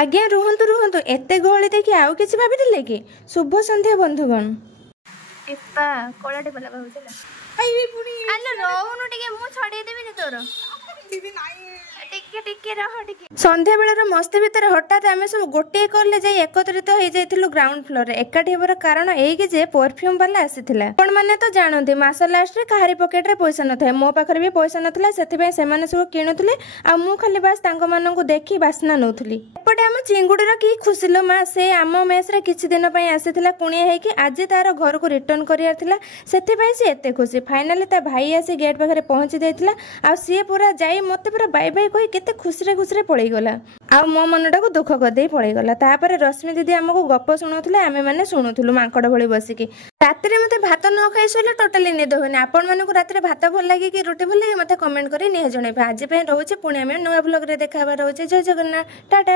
आज्ञा रुहतु रुहतु एते गहली देखि आउ किछि भाबिथिले कि? शुभ संध्या बंधुगण। टिप्पा कोलाटे बला भाउचला आइ पुनी आलो रोउनु टिके मु छडे देबी नि तोर दीदी नाही टिके टिके रह टिके। संध्या बेलार मस्ती भितर हठात आमे सब गोटे कॉल जाई एकत्रित हो जाइथिलु ग्राउंड फ्लोर रे। एकाठी हेबर कारण एई कि जे परफ्यूम वाला आसीथिला। आपण माने तो जानोथि मास लास्ट रे काहारी पॉकेट रे पैसा नथाय, मो पाखर भी पैसा नथला, सेति पे से माने सब किनुथले आ मु खाली बस तांको मानन को देखि बासना नउथली। एपटे हम चिंगुडीर की खुशिलो मा से आम मेस रे किछि दिन पय आसीथिला कुणिया हे कि आज तार घर को रिटर्न करियार थिला, सेति पे से एते खुशी। फाइनली ता भाई आसी गेट पाखरे पहुंची देथिला आ सी पूरा जाई मते पूरा बाय बाय कहि केते खुशी रे पळै गला आ मो मनटा को दुख कर दे पळै गला। तापर रश्मि दीदी हमको गप सुनाउथले, आमे माने सुनुथुलु मांकड़ भଳି बसिकी। रात्रि मते भात न खाई सोले टोटली निद होने। आपण माने को रात्रि भात भल लागे कि रोटी भल लागे मते कमेंट करी निहे जणैबा। आज पे रहउचे पुणी आमे नया ब्लॉग रे देखाबा रहउचे। जय जगन्नाथ, टाटा।